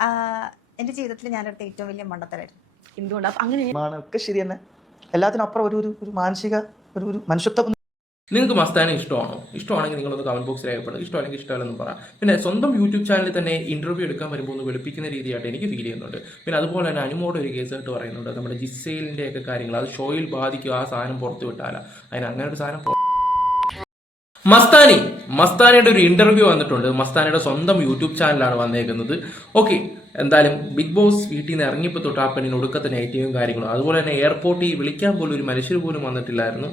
ആഹ് ജീവിതത്തിൽ ജീവിതത്തിൽ ഞാനെടുത്ത ഏറ്റവും വലിയ മണ്ടത്തരായിരുന്നു. എന്തുകൊണ്ട്? അപ്പൊ അങ്ങനെ ഒക്കെ ശരി തന്നെ എല്ലാത്തിനും അപ്പുറം ഒരു ഒരു ഒരു മാനസിക ഒരു ഒരു മനുഷ്യത്വം. നിങ്ങൾക്ക് മസ്താനെ ഇഷ്ടമാണോ? ഇഷ്ടമാണെങ്കിൽ നിങ്ങളൊന്ന് കമന്റ് ബോക്സിൽ രേഖപ്പെടുക ഇഷ്ടമാണെങ്കിൽ ഇഷ്ടമല്ലെന്ന് പറ. പിന്നെ സ്വന്തം യൂട്യൂബ് ചാനലിൽ തന്നെ ഇന്റർവ്യൂ എടുക്കാൻ വരുമ്പോൾ ഒന്ന് വെളുപ്പിക്കുന്ന രീതിയായിട്ട് എനിക്ക് ഫീൽ ചെയ്യുന്നുണ്ട്. പിന്നെ അതുപോലെ തന്നെ അനുമോടെ ഒരു കേസായിട്ട് പറയുന്നുണ്ട്. നമ്മുടെ ജിസൈലിന്റെ ഒക്കെ കാര്യങ്ങൾ. അത് ഷോയിൽ ബാധിക്കും. ആ സാധനം പുറത്തു വിട്ടാല. അതിന് അങ്ങനെ ഒരു സാധനം മസ്താനി മസ്താനിയുടെ ഒരു ഇന്റർവ്യൂ വന്നിട്ടുണ്ട്. മസ്താനയുടെ സ്വന്തം യൂട്യൂബ് ചാനലാണ് വന്നേക്കുന്നത്. ഓക്കെ എന്തായാലും ബിഗ് ബോസ് വീട്ടിൽ നിന്ന് ഇറങ്ങിയപ്പോൾ തൊട്ട് ആ പെണ്ണിന് ഒടുക്കത്തെ നെഗറ്റീവും കാര്യങ്ങളും. അതുപോലെ തന്നെ എയർപോർട്ടിൽ വിളിക്കാൻ പോലും ഒരു മനുഷ്യർ പോലും വന്നിട്ടില്ലായിരുന്നു.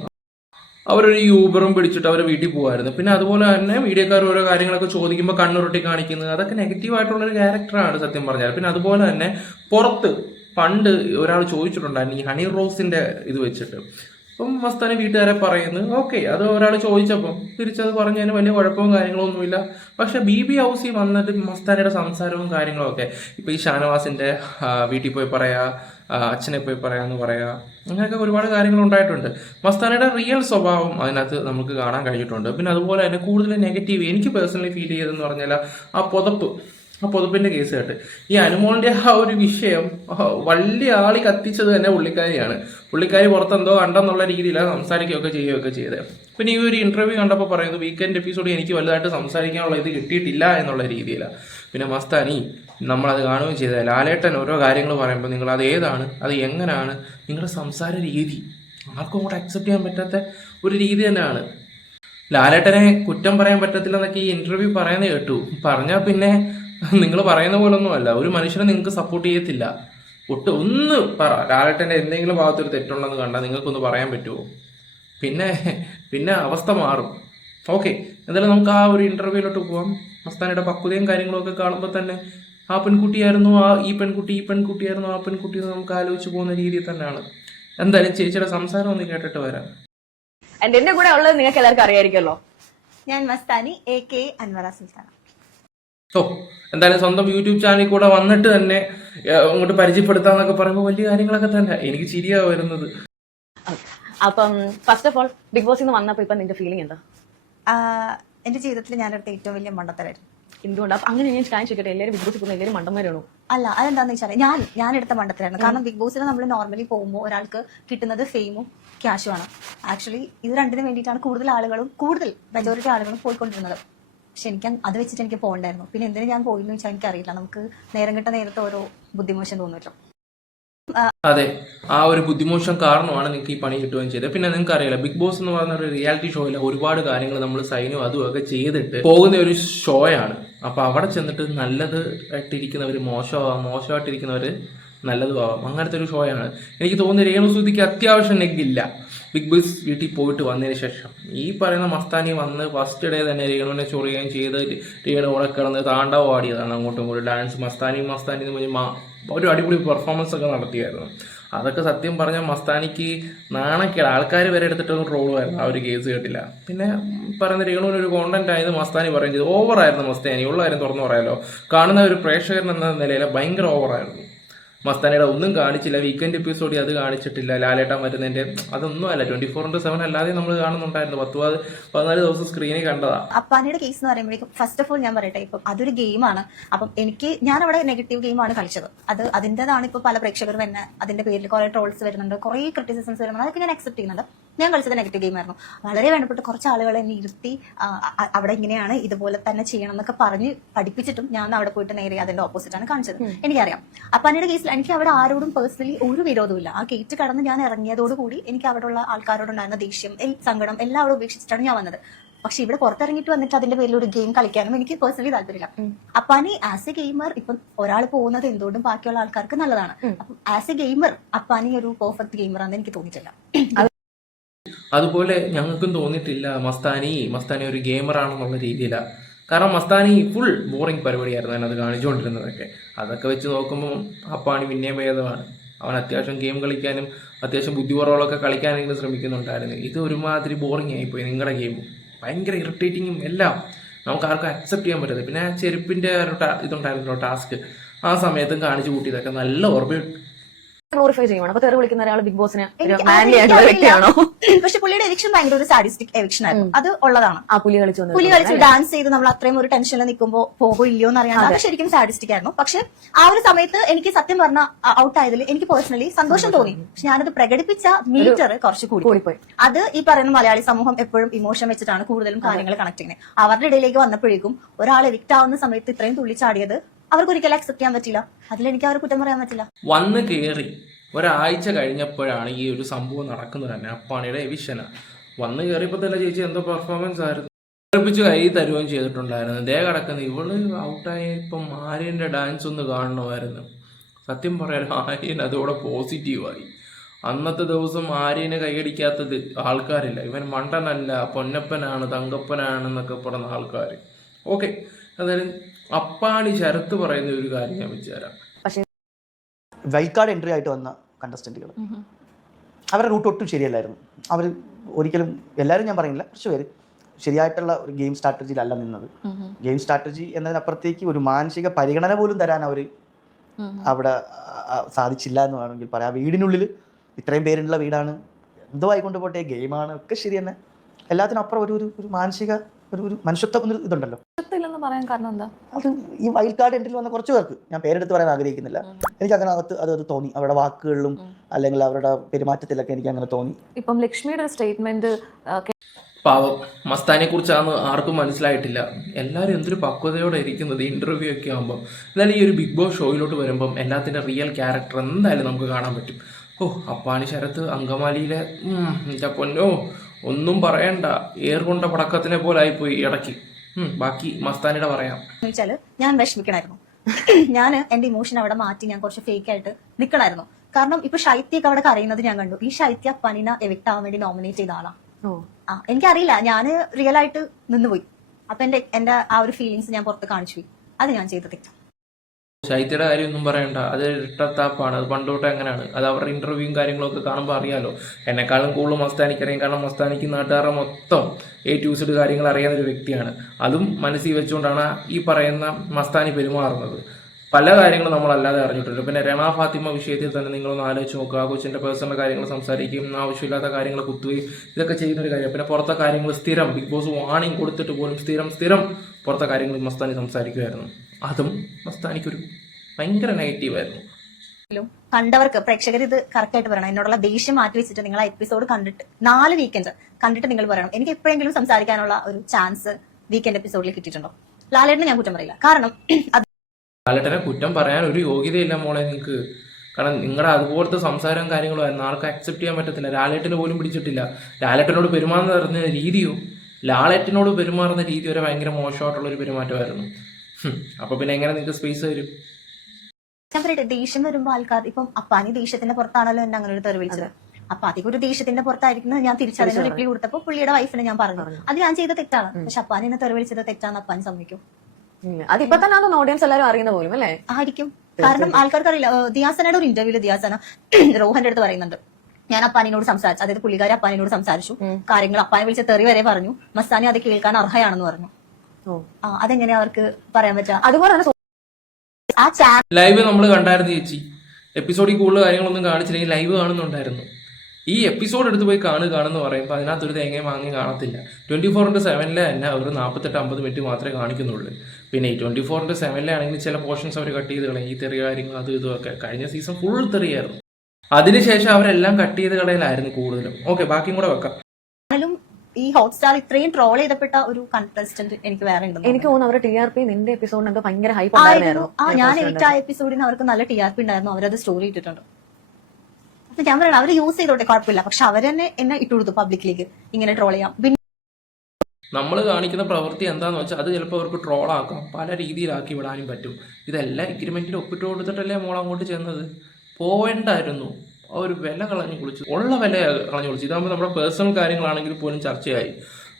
അവരൊരു യൂബറും പിടിച്ചിട്ട് അവർ വീട്ടിൽ പോകുമായിരുന്നു പിന്നെ അതുപോലെ തന്നെ മീഡിയക്കാർ ഓരോ കാര്യങ്ങളൊക്കെ ചോദിക്കുമ്പോൾ കണ്ണുരുട്ടി കാണിക്കുന്നത് അതൊക്കെ നെഗറ്റീവ് ആയിട്ടുള്ള ഒരു ക്യാരക്ടറാണ് സത്യം പറഞ്ഞാൽ. പിന്നെ അതുപോലെ തന്നെ പുറത്ത് പണ്ട് ഒരാൾ ചോദിച്ചിട്ടുണ്ടായിരുന്നു ഈ ഹണി റോസിന്റെ ഇത് വെച്ചിട്ട്. അപ്പം മസ്താനി വീട്ടുകാരെ പറയുന്നു ഓക്കെ അത് ഒരാൾ ചോദിച്ചപ്പം തിരിച്ചത് പറഞ്ഞതിന് വലിയ കുഴപ്പവും കാര്യങ്ങളും ഒന്നുമില്ല പക്ഷെ ബി ബി ഹൗസിൽ വന്നിട്ട് മസ്താനിയുടെ സംസാരവും കാര്യങ്ങളും ഒക്കെ ഇപ്പം ഈ ഷാനവാസിന്റെ വീട്ടിൽ പോയി പറയാ അച്ഛനെ പോയി പറയാന്ന് പറയാ അങ്ങനെയൊക്കെ ഒരുപാട് കാര്യങ്ങൾ ഉണ്ടായിട്ടുണ്ട്. മസ്താനയുടെ റിയൽ സ്വഭാവം അതിനകത്ത് നമുക്ക് കാണാൻ കഴിഞ്ഞിട്ടുണ്ട്. പിന്നെ അതുപോലെ തന്നെ കൂടുതൽ നെഗറ്റീവ് എനിക്ക് പേഴ്സണലി ഫീൽ ചെയ്തതെന്ന് പറഞ്ഞാൽ ആ പുതപ്പ്. ആ പൊതുപ്പിന്റെ കേസ് കേട്ട്. ഈ അനുമോളിന്റെ ആ ഒരു വിഷയം വലിയ ആളി കത്തിച്ചത് തന്നെ പുള്ളിക്കാരിയാണ്. പുള്ളിക്കാരി പുറത്തെന്തോ കണ്ടെന്നുള്ള രീതിയിലാണ് സംസാരിക്കുകയൊക്കെ ചെയ്യുകയൊക്കെ ചെയ്തത് പിന്നെ ഈ ഒരു ഇന്റർവ്യൂ കണ്ടപ്പോൾ പറയുന്നത് വീക്കെൻഡ് എപ്പിസോഡ് എനിക്ക് വലുതായിട്ട് സംസാരിക്കാനുള്ള ഇത് കിട്ടിയിട്ടില്ല എന്നുള്ള രീതിയിലാണ് പിന്നെ മസ്താനി നമ്മളത് കാണുകയും ചെയ്തത് ലാലേട്ടൻ ഓരോ കാര്യങ്ങൾ പറയുമ്പോൾ നിങ്ങൾ അത് ഏതാണ്? അത് എങ്ങനെയാണ് നിങ്ങളുടെ സംസാര രീതി. ആർക്കും കൂടെ അക്സെപ്റ്റ് ചെയ്യാൻ പറ്റാത്ത ഒരു രീതി തന്നെയാണ്. ലാലേട്ടനെ കുറ്റം പറയാൻ പറ്റത്തില്ല എന്നൊക്കെ ഈ ഇന്റർവ്യൂ പറയുന്നത് കേട്ടു. പറഞ്ഞാൽ പിന്നെ നിങ്ങൾ പറയുന്ന പോലെ അല്ല ഒരു മനുഷ്യനെ നിങ്ങൾക്ക് സപ്പോർട്ട് ചെയ്യത്തില്ല. ഒട്ട് ഒന്ന് പറ. ലാലേട്ടന്റെ എന്തെങ്കിലും ഭാഗത്തൊരു തെറ്റുണ്ടെന്ന് കണ്ടാൽ നിങ്ങൾക്കൊന്ന് പറയാൻ പറ്റുമോ പിന്നെ പിന്നെ അവസ്ഥ മാറും. ഓക്കെ എന്തായാലും നമുക്ക് ആ ഒരു ഇന്റർവ്യൂയിലോട്ട് പോവാം. മസ്താനിയുടെ പക്വതയും കാര്യങ്ങളൊക്കെ കാണുമ്പോൾ തന്നെ ആ പെൺകുട്ടിയായിരുന്നു ആ ഈ പെൺകുട്ടി ഈ പെൺകുട്ടിയായിരുന്നു ആ പെൺകുട്ടി എന്ന് നമുക്ക് ആലോചിച്ച് പോകുന്ന രീതിയിൽ തന്നെയാണ്. എന്തായാലും ചേച്ചിയുടെ സംസാരം ഒന്ന് കേട്ടിട്ട് വരാം. എന്റെ എന്റെ കൂടെ ഉള്ളത് നിങ്ങൾക്ക് എല്ലാവർക്കും അറിയായിരിക്കുമല്ലോ. ഞാൻ മസ്താനി എ കെ അൻവറ സുൽത്താന. ഓ എന്തായാലും സ്വന്തം യൂട്യൂബ് ചാനലിൽ കൂടെ വന്നിട്ട് തന്നെ അങ്ങോട്ട് പരിചയപ്പെടുത്താന്നൊക്കെ പറയുമ്പോൾ വലിയ കാര്യങ്ങളൊക്കെ തന്നെ. എനിക്ക് ചിരിയാ വരുന്നത്. അപ്പം ഫസ്റ്റ് ഓഫ് ഓൾ ബിഗ് ബോസിൽ നിന്ന് വന്നപ്പോ ഇപ്പൊ നിന്റെ ഫീലിംഗ് എന്താ? എന്റെ ജീവിതത്തിൽ ഞാൻ ഞാനെടുത്ത ഏറ്റവും വലിയ മണ്ടത്തരായിരുന്നു. എന്തുകൊണ്ട്? അപ്പൊ അങ്ങനെ ഞാൻ ചോദിക്കട്ടെ എല്ലാവരും ബിഗ് ബോസിൽ പോകുന്ന എല്ലാവരും മണ്ടന്മാരാണോ? അല്ല അതെന്താന്ന് വെച്ചാൽ ഞാൻ ഞാൻ എടുത്ത മണ്ടത്തിലാണ് കാരണം ബിഗ് ബോസിൽ നമ്മൾ നോർമലി പോകുമ്പോൾ ഒരാൾക്ക് കിട്ടുന്നത് ഫെയിമും ക്യാഷുമാണ് ആക്ച്വലി ഇത് രണ്ടിനും വേണ്ടിയിട്ടാണ് കൂടുതൽ ആളുകളും കൂടുതൽ മെജോറിറ്റി ആളുകളും പോയിക്കൊണ്ടിരുന്നത്. പക്ഷെ എനിക്ക് അത് വെച്ചിട്ട് എനിക്ക് പോകണ്ടായിരുന്നു പിന്നെ എന്തിനു ഞാൻ പോയിന്ന് വെച്ചാൽ എനിക്കറിയില്ല. നമുക്ക് നേരം കിട്ടുന്ന നേരത്തെ ഓരോ ബുദ്ധിമോശം തോന്നുമല്ലോ. അതെ ആ ഒരു ബുദ്ധിമോശം കാരണമാണ് നിങ്ങൾക്ക് ഈ പണി കിട്ടുകയും ചെയ്തത്. പിന്നെ നിങ്ങൾക്ക് അറിയില്ല ബിഗ് ബോസ് എന്ന് പറയുന്ന ഒരു റിയാലിറ്റി ഷോയിൽ ഒരുപാട് കാര്യങ്ങൾ നമ്മൾ സൈനും അതും ഒക്കെ ചെയ്തിട്ട് പോകുന്ന ഒരു ഷോയാണ്. അപ്പൊ അവിടെ ചെന്നിട്ട് നല്ലത് ആയിട്ടിരിക്കുന്നവർ മോശമാ മോശമായിട്ടിരിക്കുന്നവർ നല്ലതും ആവാം അങ്ങനത്തെ ഒരു ഷോയാണ്. എനിക്ക് തോന്നുന്നു രേണുസൂതിക്ക് അത്യാവശ്യം നെഗില്ല ബിഗ് ബോസ് വീട്ടിൽ പോയിട്ട് വന്നതിന് ശേഷം. ഈ പറയുന്ന മസ്താനി വന്ന് ഫസ്റ്റ് ഡേ തന്നെ രേണുവിനെ ചൊറിയുകയും ചെയ്ത് രേണു ഓടെ കിടന്ന് താണ്ടാവ് ആടിയതാണ് അങ്ങോട്ടും ഇങ്ങോട്ടും ഡാൻസ് മസ്താനി മസ്താനി എന്ന് ഒരു അടിപൊളി പെർഫോമൻസ് ഒക്കെ നടത്തിയായിരുന്നു. അതൊക്കെ സത്യം പറഞ്ഞാൽ മസ്താനിക്ക് നാണക്കേട്. ആൾക്കാർ വരെ എടുത്തിട്ട് ട്രോളുമായിരുന്നു ആ ഒരു കേസ് കേട്ടില്ല. പിന്നെ പറയുന്ന രേണുവിന് ഒരു കോണ്ടന്റ് ആയത് മസ്താനി പറയുകയും ചെയ്തു. ഓവറായിരുന്നു മസ്താനി. ഉള്ള കാര്യം തുറന്നു പറയാലോ. കാണുന്ന ഒരു പ്രേക്ഷകൻ എന്ന നിലയിൽ ഭയങ്കര ഓവറായിരുന്നു മസ്താനിയുടെ ഒന്നും കാണിച്ചില്ല. വീക്കെൻഡ് എപ്പിസോഡിൽ അത് കാണിച്ചിട്ടില്ല. ലാലേട്ടൻ വരുന്നതിന്റെ അതൊന്നും അല്ല ട്വന്റി ഫോർ ഇന്റു സെവൻ അല്ലാതെ നമ്മൾ കാണുന്നുണ്ടായിരുന്നു. പത്ത് പത് പതിനാല് ദിവസം സ്ക്രീനിൽ കണ്ടതാ. അപ്പാനിയുടെ കേസ് എന്ന് പറയുമ്പോഴേക്കും ഫസ്റ്റ് ഓഫ് ഓൾ ഞാൻ പറയട്ടെ ഇപ്പം അതൊരു ഗെയിമാണ് അപ്പം എനിക്ക് ഞാൻ അവിടെ നെഗറ്റീവ് ഗെയിമാണ് കളിച്ചത്. അത് അതിന്റെതാണ് ഇപ്പൊ പല പ്രേക്ഷകർ എന്നെ അതിന്റെ പേരിൽ കുറെ ട്രോൾസ് വരുന്നുണ്ട് കുറെ ക്രിറ്റിസിസംസ് വരുന്നുണ്ട്. അതൊക്കെ ഞാൻ അക്സെപ്റ്റ് ചെയ്യുന്നുണ്ട്. ഞാൻ കളിച്ചത് നെഗറ്റീവ് ഗെയിം ആയിരുന്നു. വളരെ വേണ്ടപ്പെട്ട കുറച്ച് ആളുകൾ എന്നെ ഇരുത്തി അവിടെ ഇങ്ങനെയാണ് ഇതുപോലെ തന്നെ ചെയ്യണം എന്നൊക്കെ പറഞ്ഞ് പഠിപ്പിച്ചിട്ടും ഞാൻ അവിടെ പോയിട്ട് നേരെ അതിന്റെ ഓപ്പോസിറ്റ് ആണ് കാണിച്ചത്. എനിക്കറിയാം. അപ്പാനിയുടെ കേസിൽ എനിക്ക് അവിടെ ആരോടും പേഴ്സണലി ഒരു വിരോധമില്ല ആ ഗേറ്റ് കടന്ന് ഞാൻ ഇറങ്ങിയതോടുകൂടി എനിക്ക് അവിടെയുള്ള ആൾക്കാരോടുണ്ടായിരുന്ന ദേഷ്യം സങ്കടം എല്ലാം അവിടെ ഉപേക്ഷിച്ചിട്ടാണ് ഞാൻ വന്നത്. പക്ഷെ ഇവിടെ പുറത്തിറങ്ങിയിട്ട് വന്നിട്ട് അതിന്റെ പേരിൽ ഒരു ഗെയിം കളിക്കാനും എനിക്ക് പേഴ്സണലി താല്പര്യമില്ല. അപ്പാനി ആസ് എ ഗെയിമർ ഇപ്പം ഒരാൾ പോകുന്നത് എന്തുകൊണ്ടും ബാക്കിയുള്ള ആൾക്കാർക്ക് നല്ലതാണ്. അപ്പം ആസ് എ ഗെയിമർ അപ്പാനി ഒരു പെർഫെക്റ്റ് ഗെയിമർ ആണെന്ന് എനിക്ക് തോന്നിയിട്ടില്ല. അതുപോലെ ഞങ്ങൾക്കും തോന്നിയിട്ടില്ല മസ്താനി മസ്താനി ഒരു ഗെയിമർ ആണെന്നുള്ള രീതിയിലാണ് കാരണം മസ്താനി ഫുൾ ബോറിംഗ് പരിപാടിയായിരുന്നു അതിനത് കാണിച്ചുകൊണ്ടിരുന്നതൊക്കെ. അതൊക്കെ വെച്ച് നോക്കുമ്പോൾ അപ്പാണി പിന്നെയും അവൻ അത്യാവശ്യം ഗെയിം കളിക്കാനും അത്യാവശ്യം ബുദ്ധിപൂർവമൊക്കെ കളിക്കാനെങ്കിലും ശ്രമിക്കുന്നുണ്ടായിരുന്നു. ഇത് ഒരുമാതിരി ബോറിംഗ് ആയിപ്പോയി നിങ്ങളുടെ ഗെയിം ഭയങ്കര ഇറിറ്റേറ്റിങ്ങും എല്ലാം. നമുക്ക് ആർക്കും അക്സെപ്റ്റ് ചെയ്യാൻ പറ്റത്തില്ല. പിന്നെ ആ ചെരുപ്പിന്റെ ഒരു ഇതുണ്ടായിരുന്നല്ലോ ടാസ്ക് ആ സമയത്തും കാണിച്ചു കൂട്ടിയതൊക്കെ നല്ല ഓർമ്മ ഗ്ലോറിഫൈ ചെയ്യുവാണ്. അപ്പൊ തെറി വിളിക്കുന്ന ഒരാൾ ബിഗ് ബോസിന് ഒരു എനിക്ക് മാൻലി ആയിട്ടുള്ള വ്യക്തിയാണോ പക്ഷെ പുള്ളിയുടെ എവിക്ഷൻ ഭയങ്കര ഒരു സാഡിസ്റ്റിക് എവിക്ഷൻ ആയിരുന്നു. അത് ഉള്ളതാണ്. ആ പുലി കളിച്ചു വന്നത് പുലി കളിച്ച് ഡാൻസ് ചെയ്ത് നമ്മൾ അത്രയും ഒരു ടെൻഷനിൽ നിൽക്കുമ്പോ പോകുമോ ഇല്ലയോ എന്ന് അറിയാൻ അത് ശരിക്കും സാഡിസ്റ്റിക് ആയിരുന്നു. പക്ഷെ ആ ഒരു സമയത്ത് എനിക്ക് സത്യം പറഞ്ഞ ഔട്ട് ആയതിൽ എനിക്ക് പേഴ്സണലി സന്തോഷം തോന്നി. പക്ഷെ ഞാനത് പ്രകടിപ്പിച്ച മീറ്റർ കുറച്ച് കൂടി. പോയി അത് ഈ പറയുന്ന മലയാളി സമൂഹം എപ്പോഴും ഇമോഷൻ വെച്ചിട്ടാണ് കൂടുതലും കാര്യങ്ങൾ കണക്ട് ചെയ്യുന്നത്. അവരുടെ ഇടയിലേക്ക് വന്നപ്പോഴേക്കും ഒരാൾ എവിക്ട് ആവുന്ന സമയത്ത് ഇത്രയും തുള്ളിച്ചാടിയത് അവർക്ക് ഒരിക്കലും അക്സെപ്റ്റ് ചെയ്യാൻ പറ്റില്ല. അതിലെനിക്ക് അവർ കുറ്റം പറയാൻ പറ്റില്ല. വന്ന് കയറി ഒരാഴ്ച കഴിഞ്ഞപ്പോഴാണ് ഈ ഒരു സംഭവം നടക്കുന്നത് തന്നെ. അപ്പാണിയുടെ വിഷന. വന്ന് കയറിയപ്പോൾ തന്നെ ചേച്ചി എന്തോ പെർഫോമൻസ് ആയിരുന്നു. ഉറപ്പിച്ച് കൈ തരുകയും ചെയ്തിട്ടുണ്ടായിരുന്നു. ദേ കിടക്കുന്ന. ഇവൾ ഔട്ടായ ഇപ്പം ആര്യന്റെ ഡാൻസ് ഒന്ന് കാണണമായിരുന്നു. സത്യം പറയാൻ ആര്യൻ അതോടെ പോസിറ്റീവായി അന്നത്തെ ദിവസം ആര്യനെ കൈയടിക്കാത്തത് ആൾക്കാരില്ല. ഇവൻ മണ്ടനല്ല പൊന്നപ്പനാണ് തങ്കപ്പനാണെന്നൊക്കെ പറയുന്ന ആൾക്കാർ ഓക്കെ അതായത് അപ്പാണി ശരത്ത് പറയുന്ന ഒരു കാര്യം ഞാൻ വെച്ചുതരാം വൈൽഡ് കാർഡ് എൻട്രി ആയിട്ട് വന്ന കണ്ടസ്റ്റന്റുകൾ അവരുടെ റൂട്ട് ഒട്ടും ശരിയല്ലായിരുന്നു. അവർ ഒരിക്കലും എല്ലാവരും ഞാൻ പറയുന്നില്ല കുറച്ച് പേര് ശരിയായിട്ടുള്ള ഒരു ഗെയിം സ്ട്രാറ്റജിയിലല്ല നിന്നത്. ഗെയിം സ്ട്രാറ്റജി എന്നതിനപ്പുറത്തേക്ക് ഒരു മാനസിക പരിഗണന പോലും തരാൻ അവർ അവിടെ സാധിച്ചില്ല എന്ന് വേണമെങ്കിൽ പറയാം. ആ വീടിനുള്ളിൽ ഇത്രയും പേരുള്ള വീടാണ്. എന്തോ ആയിക്കൊണ്ട് പോട്ടെ ഗെയിമാണ് ഒക്കെ ശരി തന്നെ എല്ലാത്തിനും അപ്പുറം ഒരു ഒരു മാനസിക ഒരു ഒരു മനുഷ്യത്വം ഇതുണ്ടല്ലോ. ഇല്ലെന്ന് പറയാൻ കാരണം എന്താ? അത് ഈ വൈൽഡ് കാർഡ് എൻട്രിൽ വന്ന കുറച്ച് പേർക്ക്. ഞാൻ പേരെടുത്ത് പറയാൻ ആഗ്രഹിക്കുന്നില്ല. എനിക്ക് അങ്ങനെ അകത്ത് അത് അത് തോന്നി. അവരുടെ വാക്കുകളിലും അല്ലെങ്കിൽ അവരുടെ പെരുമാറ്റത്തിലൊക്കെ എനിക്ക് അങ്ങനെ തോന്നി. ഇപ്പം ലക്ഷ്മിയുടെ സ്റ്റേറ്റ്മെന്റ് പാവം മസ്താനെ കുറിച്ചാണ് ആർക്കും മനസ്സിലായിട്ടില്ല. എല്ലാവരും എന്തൊരു പക്വതയോടെ ഇരിക്കുന്നത് ഇന്റർവ്യൂ ഒക്കെ ആകുമ്പോൾ എന്നാലും ഈ ഒരു ബിഗ് ബോസ് ഷോയിലോട്ട് വരുമ്പം എല്ലാത്തിന്റെ റിയൽ ക്യാരക്ടർ എന്തായാലും നമുക്ക് കാണാൻ പറ്റും. ഓ അപ്പാണി ശരത്ത് അങ്കമാലിയിലെ പൊന്നോ ഒന്നും പറയണ്ട. ഏർകൊണ്ട പടക്കത്തിനെ പോലെ ആയിപ്പോയി ഇടയ്ക്ക്. ബാക്കി മസ്താനിയുടെ പറയാം. വെച്ചാൽ ഞാൻ വിഷമിക്കണായിരുന്നു. ഞാൻ എന്റെ ഇമോഷൻ അവിടെ മാറ്റി ഞാൻ കുറച്ച് ഫേക്ക് ആയിട്ട് നിൽക്കണായിരുന്നു കാരണം ഇപ്പൊ ശൈത്യൊക്കെ അവിടെ കരയുന്നത് ഞാൻ കണ്ടു. ഈ ശൈത്യ പനിന എവിക്ട് ആവാൻ വേണ്ടി നോമിനേറ്റ് ചെയ്ത ആളാ. ആ എനിക്കറിയില്ല. ഞാൻ റിയൽ ആയിട്ട് നിന്നുപോയി. അപ്പൊ എന്റെ എന്റെ ആ ഒരു ഫീലിങ്സ് ഞാൻ പുറത്ത് കാണിച്ചു പോയി അത് ഞാൻ ചെയ്ത തെറ്റ്. ശൈത്യയുടെ കാര്യമൊന്നും പറയണ്ട. അത് ഇരട്ടത്താപ്പാണ് അത് പണ്ടോട്ട് എങ്ങനെയാണ് അത് അവരുടെ ഇന്റർവ്യൂവും കാര്യങ്ങളൊക്കെ കാണുമ്പോൾ അറിയാലോ. എന്നെക്കാളും കൂടുതൽ മസ്താനിക്കറിയാം. കാരണം മസ്താനിക്ക് നാട്ടുകാരുടെ മൊത്തം എ ടു കാര്യങ്ങൾ അറിയാവുന്ന ഒരു വ്യക്തിയാണ്. അതും മനസ്സിൽ വെച്ചുകൊണ്ടാണ് ഈ പറയുന്ന മസ്താനി പെരുമാറുന്നത്. പല കാര്യങ്ങളും നമ്മൾ അല്ലാതെ അറിഞ്ഞിട്ടുണ്ട്. പിന്നെ രമ ഫാത്തിമ വിഷയത്തിൽ തന്നെ നിങ്ങളൊന്ന് ആലോചിച്ച് നോക്കുക. കൊച്ചിന്റെ പേഴ്സണൽ കാര്യങ്ങൾ സംസാരിക്കുകയും ആവശ്യമില്ലാത്ത കാര്യങ്ങൾ കുത്തുകയും ഇതൊക്കെ ചെയ്യുന്ന ഒരു കാര്യം പിന്നെ പുറത്തെ കാര്യങ്ങൾ സ്ഥിരം ബിഗ് ബോസ് വാണിംഗ് കൊടുത്തിട്ട് പോലും സ്ഥിരം സ്ഥിരം പുറത്തെ കാര്യങ്ങൾ മസ്താനി സംസാരിക്കുമായിരുന്നു. അതും മസ്താനിക്കൊരു ഭയങ്കര നെഗറ്റീവായിരുന്നു ും കണ്ടവർക്ക് പ്രേക്ഷകർ ഇത് കറക്റ്റ് ആയിട്ട് പറയണം. എന്നോടുള്ള ദേഷ്യം മാറ്റി വെച്ചിട്ട് നിങ്ങൾ ആ എപ്പിസോഡ് കണ്ടിട്ട് നാല് വീക്കെൻഡ് കണ്ടിട്ട് നിങ്ങൾ പറയണം. എനിക്ക് എപ്പോഴെങ്കിലും സംസാരിക്കാനുള്ള ഒരു ചാൻസ് വീക്കെൻഡ് എപ്പിസോഡിൽ കിട്ടിയിട്ടുണ്ടോ? ലാലേട്ടനെ ഞാൻ കുറ്റം പറയില്ല. കാരണം ലാലേട്ടനെ കുറ്റം പറയാൻ ഒരു യോഗ്യതയില്ല മോളെ നിങ്ങൾക്ക് കാരണം നിങ്ങളുടെ അതുപോലത്തെ സംസാരവും കാര്യങ്ങളോ ആർക്കും അക്സെപ്റ്റ് ചെയ്യാൻ പറ്റത്തില്ല. ലാലേട്ടന് പോലും പിടിച്ചിട്ടില്ല. ലാലേട്ടനോട് പെരുമാറുന്ന രീതിയോ ലാലേട്ടനോട് പെരുമാറുന്ന രീതി വരെ ഭയങ്കര മോശമായിട്ടുള്ള ഒരു പെരുമാറ്റമായിരുന്നു. അപ്പോൾ അപ്പൊ പിന്നെ എങ്ങനെ നിങ്ങൾക്ക് സ്പേസ് തരും? ഞാൻ പറയട്ടെ ദേഷ്യം വരുമ്പോ ആൾക്കാർ ഇപ്പം അപ്പാനി ദേഷ്യത്തിന്റെ പുറത്താണല്ലോ എന്നെ അങ്ങനെ ഒരു തെറി വിളിച്ചത്. അപ്പൊ അധികം ഒരു ദേഷ്യത്തിന്റെ പുറത്തായിരിക്കുന്നത് ഞാൻ തിരിച്ചറിഞ്ഞ റിപ്ലൈ കൊടുത്തപ്പോ പുള്ളിയുടെ വൈഫിനെ ഞാൻ പറഞ്ഞു. അത് ഞാൻ ചെയ്ത തെറ്റാണ്. പക്ഷെ അപ്പാനി എന്നെ തെറി വിളിച്ചത് തെറ്റാന്ന് അപ്പാൻ സമ്മതിക്കും. അതിപ്പോ തന്നെ അതൊന്ന് ഓഡിയൻസ് എല്ലാവരും അറിയുന്ന പോലും അല്ലേ? ആയിരിക്കും. കാരണം ആൾക്കാർക്ക് അറിയില്ല ദിയാസനയുടെ ഒരു ഇന്റർവ്യൂൽ ദിയാസന റോഹന്റെ അടുത്ത് പറയുന്നുണ്ട്. ഞാൻ അപ്പാനിനോട് സംസാരിച്ചു. അതായത് പുള്ളിക്കാരി അപ്പാനിനോട് സംസാരിച്ചു. കാര്യങ്ങൾ അപ്പാനെ വിളിച്ച തെറി വരെ പറഞ്ഞു. മസ്താനി അത് കേൾക്കാൻ അർഹയാണെന്ന് പറഞ്ഞു. അതെങ്ങനെ അവർക്ക് പറയാൻ പറ്റുക അതുപോലെ ആ ചാനൽ ലൈവ് നമ്മൾ കണ്ടായിരുന്നു ചേച്ചി. എപ്പിസോഡിൽ കൂടുതൽ കാര്യങ്ങളൊന്നും കാണിച്ചില്ലെങ്കിൽ ലൈവ് കാണുന്നുണ്ടായിരുന്നു. ഈ എപ്പിസോഡ് എടുത്ത് പോയി കാണുക കാണുന്നു പറയുമ്പോൾ അതിനകത്തൊരു തേങ്ങയും വാങ്ങി കാണത്തില്ല. ട്വന്റി ഫോർ ഇന്റു സെവനിലെ തന്നെ അവർ നാൽപ്പത്തെട്ട് അമ്പത് മിനിറ്റ് മാത്രമേ കാണിക്കുന്നുള്ളൂ. പിന്നെ ഈ ട്വന്റി ഫോർ ഇന്റു സെവനിലെ ആണെങ്കിൽ ചില പോർഷൻസ് അവർ കട്ട് ചെയ്ത് കളയും. ഈ തെറിയ കാര്യങ്ങൾ അതും ഇതൊക്കെ കഴിഞ്ഞ സീസൺ ഫുൾ തെറിയായിരുന്നു. അതിനുശേഷം അവരെല്ലാം കട്ട് ചെയ്ത് കളയിലായിരുന്നു കൂടുതലും. ഓക്കെ ബാക്കിയും കൂടെ വെക്കാം. ഈ ഹോട്ട്സ്റ്റാർ ഇത്രയും ട്രോൾ ചെയ്തപ്പെട്ട ഒരു കണ്ടസ്റ്റന്റ് എനിക്ക് വേറെ ഉണ്ട് എനിക്ക് തോന്നുന്നു. അവരുടെ ടി ആർ പി നിന്റെ എപ്പിസോഡിന് എന്തോ ഭയങ്കര ഹൈപ്പ് ആയിരുന്നു. ആ ഞാൻ ആ എപ്പിസോഡിന് അവർക്ക് നല്ല ടി ആർ പി ഉണ്ടായിരുന്നു. അവരത് സ്റ്റോറി ഇട്ടിട്ടുണ്ട്. അപ്പൊ ഞാൻ പറയണം അവർ യൂസ് ചെയ്തോട്ടെ കുഴപ്പമില്ല. പക്ഷെ അവർ തന്നെ എന്നെ ഇട്ടുകൊടുത്തു പബ്ലിക്കിലേക്ക് ഇങ്ങനെ ട്രോൾ ചെയ്യാം. പിന്നെ നമ്മൾ കാണിക്കുന്ന പ്രവൃത്തി എന്താന്ന് വെച്ചാൽ അത് ചിലപ്പോൾ അവർക്ക് ട്രോളാക്കാം പല രീതിയിലാക്കി വിടാനും പറ്റും. ഇതെല്ലാം എഗ്രിമെന്റിൽ ഒപ്പിട്ട് കൊടുത്തിട്ടല്ലേ മോൾ അങ്ങോട്ട് ചെന്നത്? പോവേണ്ടായിരുന്നു. ആ ഒരു വില കളഞ്ഞു കുളിച്ചു. ഉള്ള വില കളഞ്ഞു കുളിച്ചു. ഇതാകുമ്പോൾ നമ്മുടെ പേഴ്സണൽ കാര്യങ്ങളാണെങ്കിൽ പോലും ചർച്ചയായി.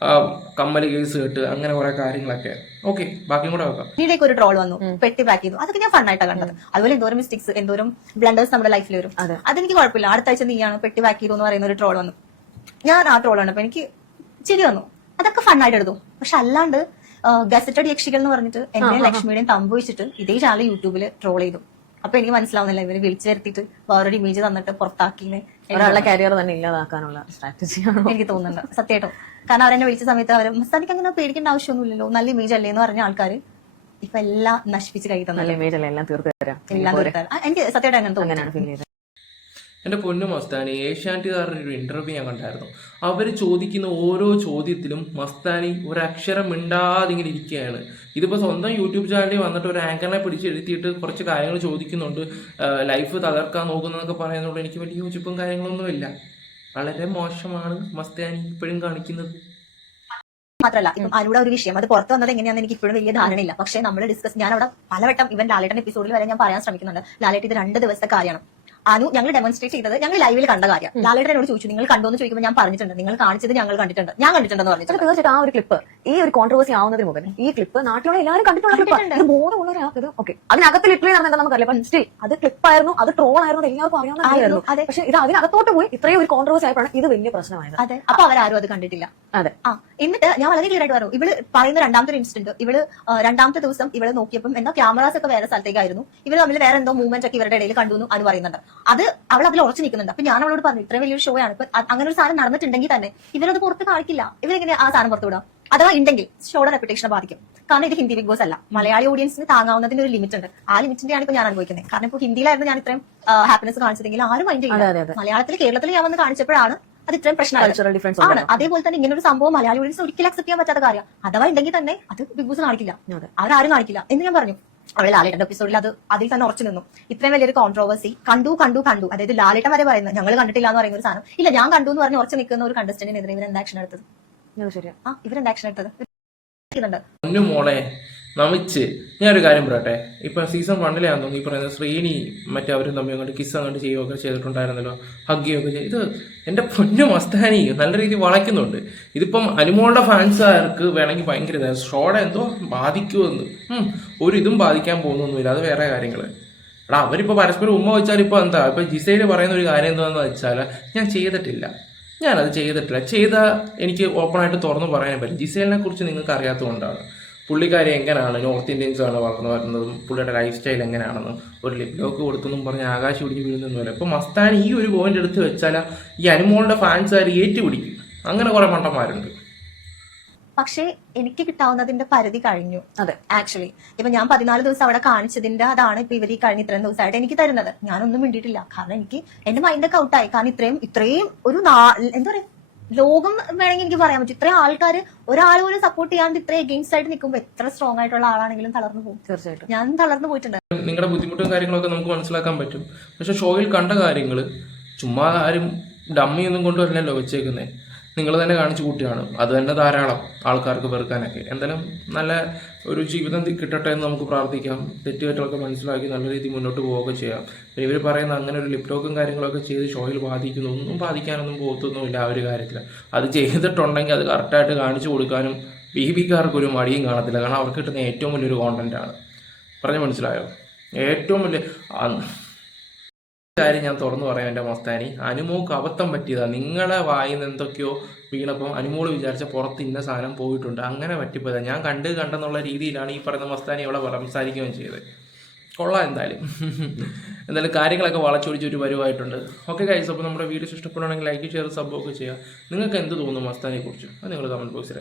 കമ്മൽ കമ്മൽ കേസ് കേട്ട് അങ്ങനെ കുറെ കാര്യങ്ങളൊക്കെ. ഓക്കെ ബാക്കിയും കൂടെ വെക്കാം ഒരു ട്രോൾ വന്നു. പെട്ടി പാക്ക് ചെയ്തു. അതൊക്കെ ഞാൻ ഫണ്ണായിട്ടാണ് കണ്ടത്. അതുപോലെ എന്തോരം മിസ്റ്റേക്സ് എന്തോരം ബ്ലണ്ടേഴ്സ് നമ്മുടെ ലൈഫിൽ വരും. അതെ. അതെനിക്ക് കുഴപ്പമില്ല. അടുത്ത ആഴ്ച നീയാണ് പെട്ടി പാക്ക് ചെയ്തു എന്ന് പറയുന്ന ഒരു ട്രോൾ വന്നു. ഞാൻ ആ ട്രോൾ കണ്ടപ്പോ എനിക്ക് ചിരി വന്നു. അതൊക്കെ ഫണ്ണായിട്ട് എടുത്തു. പക്ഷെ അല്ലാണ്ട് ഗസറ്റഡ് യക്ഷികൾ എന്ന് പറഞ്ഞിട്ട് എന്നെ ലക്ഷ്മിയുടെയും തമ്പ് വെച്ചിട്ട് ഇതേ ചാനൽ യൂട്യൂബിൽ ട്രോൾ ചെയ്തു. അപ്പൊ എനിക്ക് മനസ്സിലാവുന്നില്ല. ഇവർ വിളിച്ചു വരുത്തിയിട്ട് വേറൊരു ഇമേജ് തന്നിട്ട് പുറത്താക്കിന്ന് ഒരാളുടെ കരിയർ തന്നെ ഇല്ലാതാക്കാനുള്ള സ്ട്രാറ്റജിയാണ് എനിക്ക് തോന്നുന്നുണ്ട്. സത്യമായിട്ടോ. കാരണം അവരെന്നെ വിളിച്ച സമയത്ത് അവർ മസ്താനിക്ക് അങ്ങനെ പേടിക്കേണ്ട ആവശ്യമൊന്നുമില്ലല്ലോ. നല്ല ഇമേജ് അല്ലേ? എന്ന് പറഞ്ഞ ആൾക്കാർ ഇപ്പൊ എല്ലാം നശിപ്പിച്ച് കൈ തന്നെ ഇമേജ് അല്ല? എല്ലാം തീർത്തു തരാം. എല്ലാം തീർത്തു തരാം. എനിക്ക് സത്യമായിട്ട് അങ്ങനെ തോന്നുന്നു എന്റെ പൊന്നു മസ്താനി ഏഷ്യാനെറ്റുകാരുടെ ഒരു ഇന്റർവ്യൂ ഞാൻ കണ്ടായിരുന്നു. അവർ ചോദിക്കുന്ന ഓരോ ചോദ്യത്തിലും മസ്താനി ഒരക്ഷരം മിണ്ടാതെ ഇങ്ങനെ ഇരിക്കുകയാണ്. ഇതിപ്പോൾ സ്വന്തം യൂട്യൂബ് ചാനലിൽ വന്നിട്ട് ഒരു ആങ്കറിനെ പിടിച്ച് എഴുതിയിട്ട് കുറച്ച് കാര്യങ്ങൾ ചോദിക്കുന്നുണ്ട്. ലൈഫ് തകർക്കാൻ നോക്കുന്നതൊക്കെ പറയുന്നതുകൊണ്ട് എനിക്ക് വലിയ യോജിപ്പും കാര്യങ്ങളൊന്നുമില്ല. വളരെ മോശമാണ് മസ്താനി ഇപ്പോഴും കാണിക്കുന്നത്. മാത്രമല്ല ഇപ്പം അനൂടെ ഒരു വിഷയം? അത് പുറത്ത് വന്നത് എങ്ങനെയാണെന്ന് എനിക്ക് ഇപ്പോഴും വലിയ ധാരണയില്ല. പക്ഷേ നമ്മൾ ഡിസ്കസ് ഞാൻ അവിടെ പലവട്ടം ഇവൻ ലാലേട്ടൻ എപ്പിസോഡിൽ വരെ ഞാൻ പറയാൻ ശ്രമിക്കുന്നുണ്ട്. ലാലേട്ട് ഇത് രണ്ട് ദിവസത്തെ കാര്യമാണ്. അനു ഞങ്ങൾ ഡെമോൺസ്ട്രേറ്റ് ചെയ്തത് ഞങ്ങൾ ലൈവിൽ കണ്ട കാര്യം. ലാലേട്ടൻ എന്നോട് ചോദിച്ചു നിങ്ങൾ കണ്ടോ എന്ന് ചോദിക്കുമ്പോൾ ഞാൻ പറഞ്ഞിട്ടുണ്ട്. നിങ്ങൾ കാണിച്ചത് ഞങ്ങൾ കണ്ടിട്ടുണ്ട്. ഞാൻ കണ്ടിട്ടുണ്ടെന്ന് പറഞ്ഞു. തീർച്ചയായിട്ടും ആ ഒരു ക്ലിപ്പ് ഈ ഒരു കോൺട്രവേഴ്സി ആവുന്നതിന് മുമ്പ് ഈ ക്ലിപ്പ് നാട്ടിലുള്ള എല്ലാവരും കണ്ടിട്ടുള്ള ക്ലിപ്പ് ബോധമുള്ള ഒരാൾക്ക് ഓക്കെ അതിനകത്ത് ലിറ്ററലി എന്താ നമുക്കറിയാം. പക്ഷേ സ്റ്റിൽ അത് ക്ലിപ്പായിരുന്നു അത് ട്രോൾ ആയിരുന്നു എല്ലാവർക്കും അറിയാവുന്നതായിരുന്നു അതെ. പക്ഷെ ഇത് അതിനകത്തോട്ട് പോയി ഇത്രയും ഒരു കോൺട്രവേഴ്സി ആയപ്പോഴാണ് ഇത് വലിയ പ്രശ്നമായത്. അതെ. അപ്പൊ ആരും അത് കണ്ടിട്ടില്ല. അതെ. ആ എന്നിട്ട് ഞാൻ വളരെ ക്ലിയർ ആയിട്ട് പറഞ്ഞു. ഇവൾ പറയുന്ന രണ്ടാമത്തെ ഒരു ഇൻസിഡന്റ് ഇവൾ രണ്ടാമത്തെ ദിവസം ഇവൾ നോക്കിയപ്പോൾ എന്താ ക്യാമറാസ് ഒക്കെ വേറെ സ്ഥലത്തേക്കായിരുന്നു. ഇവർ തമ്മിൽ വേറെ എന്തോ മൂവ്മെന്റ് ഒക്കെ ഇവരുടെ ഇടയിൽ കണ്ടു എന്ന് അത് പറയുന്നുണ്ട്. അത് അവൾ അതിൽ ഉറച്ചു നിൽക്കുന്നുണ്ട്. അപ്പൊ ഞാൻ അവളോട് പറഞ്ഞു ഇത്ര വലിയൊരു ഷോ ആണ്. ഇപ്പൊ അങ്ങനെ ഒരു സാധനം നടന്നിട്ടുണ്ടെങ്കിൽ തന്നെ ഇവരത് പുറത്ത് കാണിക്കില്ല. ഇവരെങ്ങനെ ആ സാധനം പുറത്തു വിടാം അഥവാ ഉണ്ടെങ്കിൽ ഷോയുടെ റെപ്യൂട്ടേഷനെ ബാധിക്കും. കാരണം ഇത് ഹിന്ദി ബിഗ് ബോസ് അല്ല. മലയാളി ഓഡിയൻസിന് താങ്ങാവുന്നതിന്റെ ഒരു ലിമിറ്റ് ഉണ്ട്. ആ ലിമിറ്റിന്റെയാണ് ഇപ്പൊ ഞാൻ അനുഭവിക്കുന്നത്. കാരണം ഇപ്പൊ ഹിന്ദിയിലായിരുന്നു ഞാൻ ഇത്രയും ഹാപ്പിനെസ് കാണിച്ചതെങ്കിൽ ആരും മൈൻഡ് ചെയ്യില്ല. മലയാളത്തിൽ കേരളത്തിൽ ഞാൻ വന്ന് കാണിച്ചപ്പോഴാണ് അത് ഇത്രയും പ്രശ്നം കൾച്ചറൽ ഡിഫറൻസ് ആണ്. അതേപോലെ തന്നെ ഇങ്ങനെ ഒരു സംഭവം മലയാളി ഓഡിയൻസ് ഒരിക്കലും അക്സെപ്റ്റ് ചെയ്യാൻ പറ്റാത്ത കാര്യം. അഥവാ ഉണ്ടെങ്കിൽ തന്നെ അത് ബിഗ് ബോസ് കാണിക്കില്ല. അവരാരും കാണിക്കില്ല. എന്ന് ഞാൻ പറഞ്ഞു. അവളെ ലാലേട്ടന്റെ എപ്പിസോഡിൽ അത് അതിൽ തന്നെ ഉറച്ചു നിന്നു. ഇത്രയും വലിയൊരു കോൺട്രോവേഴ്സി കണ്ടു കണ്ടു കണ്ടു. അതായത് ലാലേട്ടൻ വരെ പറയുന്നത് ഞങ്ങൾ കണ്ടിട്ടില്ല എന്ന് പറയുന്ന ഒരു സാധനം. ഇല്ല ഞാൻ കണ്ടു എന്ന് പറഞ്ഞ് ഉറച്ചു നിൽക്കുന്ന ഒരു കണ്ടസ്റ്റന്റിനെതിരെ ഇവർ എന്താ ആക്ഷൻ എടുത്തത്? ശരിയാ ആ ഇവരെന്താ ആക്ഷൻ എടുത്തത്? മോളെ നമിച്ച്. ഞാനൊരു കാര്യം പറയട്ടെ. ഇപ്പൊ സീസൺ വണ്ണിലെ തോന്നുന്നു ഈ പറയുന്നത് ശ്രീനി മറ്റേ അവരും തമ്മിൽ അങ്ങോട്ട് കിസ് അങ്ങോട്ട് ചെയ്യുകയൊക്കെ ചെയ്തിട്ടുണ്ടായിരുന്നല്ലോ ഹഗ്ഗിയൊക്കെ ചെയ്ത്. ഇത് എന്റെ പൊന്നു മസ്താനി നല്ല രീതിയിൽ വളയ്ക്കുന്നുണ്ട്. ഇതിപ്പം അനുമോളുടെ ഫാൻസുകാർക്ക് വേണമെങ്കിൽ ഭയങ്കര ഇതായിരുന്നു ഷോടെ എന്തോ ബാധിക്കുമെന്ന്. ഒരു ഇതും ബാധിക്കാൻ പോകുന്നൊന്നുമില്ല അത് വേറെ കാര്യങ്ങൾ. എടാ അവരിപ്പോൾ പരസ്പരം ഉമ്മ വെച്ചാൽ ഇപ്പോൾ എന്താ ഇപ്പൊ ജിസൈഡ് പറയുന്ന ഒരു കാര്യം എന്താണെന്ന് വെച്ചാൽ ഞാൻ ചെയ്തിട്ടില്ല. ഞാനത് ചെയ്തിട്ടില്ല. ചെയ്ത എനിക്ക് ഓപ്പണായിട്ട് തുറന്നു പറയാൻ പറ്റും. ജിസേലിനെ കുറിച്ച് നിങ്ങൾക്ക് അറിയാത്തതുകൊണ്ടാണ്. പുള്ളിക്കാരി എങ്ങനെയാണ് നോർത്ത് ഇന്ത്യൻസ് ആണ് വളർന്നു വരുന്നതും പുള്ളിയുടെ ലൈഫ് സ്റ്റൈൽ എങ്ങനെയാണെന്നും ഒരു ലിപ് ലോക്ക് കൊടുത്തെന്നും പറഞ്ഞ് ആകാശം ഇടിഞ്ഞ് വീഴുന്നൊന്നുമില്ല. ഇപ്പം മസ്താൻ ഈ ഒരു പോയിന്റ് എടുത്ത് വെച്ചാൽ ഈ അനുമോളുടെ ഫാൻസുകാർ ഏറ്റുപിടിക്കും? അങ്ങനെ കുറെ മണ്ടന്മാരുണ്ട്. പക്ഷേ എനിക്ക് കിട്ടാവുന്നതിന്റെ പരിധി കഴിഞ്ഞു. അതെ. ആക്ച്വലി ഇപ്പൊ ഞാൻ പതിനാല് ദിവസം അവിടെ കാണിച്ചതിന്റെ അതാണ് ഇപ്പൊ ഇവർ ഈ കഴിഞ്ഞ ഇത്രയും ദിവസമായിട്ട് എനിക്ക് തരുന്നത്. ഞാനൊന്നും മിണ്ടിയിട്ടില്ല. കാരണം എനിക്ക് എന്റെ മൈൻഡൊക്കെ ഔട്ടായി കാരണം ഇത്രയും ഇത്രയും ഒരു നാ- എന്താ പറയാ ലോകം വേണമെങ്കിൽ എനിക്ക് പറയാൻ പറ്റും. ഇത്രയും ആൾക്കാർ ഒരാൾ പോലും സപ്പോർട്ട് ചെയ്യാണ്ട് ഇത്രയും എഗെയിൻസ്റ്റ് ആയിട്ട് നിൽക്കുമ്പോൾ എത്ര സ്ട്രോങ് ആയിട്ടുള്ള ആളാണെങ്കിലും തളർന്നു പോകും. തീർച്ചയായിട്ടും. ഞാൻ തളർന്നു പോയിട്ടുണ്ട്. നിങ്ങളുടെ ബുദ്ധിമുട്ടും കാര്യങ്ങളൊക്കെ നമുക്ക് മനസ്സിലാക്കാൻ പറ്റും. പക്ഷെ ഷോയിൽ കണ്ട കാര്യങ്ങൾ ചുമ്മാ ആരും ഡമ്മിയൊന്നും കൊണ്ടുവരില്ലല്ലോ വെച്ചേക്കുന്നത് നിങ്ങൾ തന്നെ കാണിച്ചു കൂട്ടിയാണ്. അത് തന്നെ ധാരാളം ആൾക്കാർക്ക് വെറുക്കാനൊക്കെ. എന്തായാലും നല്ല ഒരു ജീവിതം കിട്ടട്ടെ എന്ന് നമുക്ക് പ്രാർത്ഥിക്കാം. തെറ്റുകേറ്റൊക്കെ മനസ്സിലാക്കി നല്ല രീതിയിൽ മുന്നോട്ട് പോവുകയൊക്കെ ചെയ്യാം. ഇവർ പറയുന്ന അങ്ങനെ ഒരു ലിപ്ടോക്കും കാര്യങ്ങളൊക്കെ ചെയ്ത് ഷോയിൽ ബാധിക്കുന്നു. ഒന്നും ബാധിക്കാനൊന്നും പോകത്തൊന്നുമില്ല ആ ഒരു കാര്യത്തിൽ അത് ചെയ്തിട്ടുണ്ടെങ്കിൽ അത് കറക്റ്റായിട്ട് കാണിച്ചു കൊടുക്കാനും ബി ബിക്കാർക്ക് ഒരു മടിയും കാണത്തില്ല. കാരണം അവർക്ക് കിട്ടുന്ന ഏറ്റവും വലിയൊരു കോണ്ടന്റാണ് പറഞ്ഞ് മനസ്സിലായോ? ഏറ്റവും വലിയ കാര്യം ഞാൻ തുറന്നു പറയാം എന്റെ മസ്താനി. അനുമോക്ക് അബദ്ധം പറ്റിയതാ. നിങ്ങളെ വായിൽ നിന്ന് എന്തൊക്കെയോ വീണപ്പം അനുമോൾ വിചാരിച്ച പുറത്ത് ഇന്ന സാധനം പോയിട്ടുണ്ട്. അങ്ങനെ പറ്റിപ്പോയതാ. ഞാൻ കണ്ട് കണ്ടെന്നുള്ള രീതിയിലാണ് ഈ പറയുന്ന മസ്താനി ഇവിടെ സംസാരിക്കുകയും ചെയ്തത്. കൊള്ളാം എന്തായാലും. എന്തായാലും കാര്യങ്ങളൊക്കെ വളച്ചൊടിച്ച് ഒരു വരുവായിട്ടുണ്ട് ഓക്കെ ഗൈസ് അപ്പോൾ നമ്മുടെ വീഡിയോസ് ഇഷ്ടപ്പെടുകയാണെങ്കിൽ ലൈക്ക് ഷെയർ സബ് ഒക്കെ ചെയ്യുക. നിങ്ങൾക്ക് എന്ത് തോന്നുന്നു മസ്താനെ കുറിച്ച് അത് നിങ്ങൾ കമന്റ് ബോക്സിൽ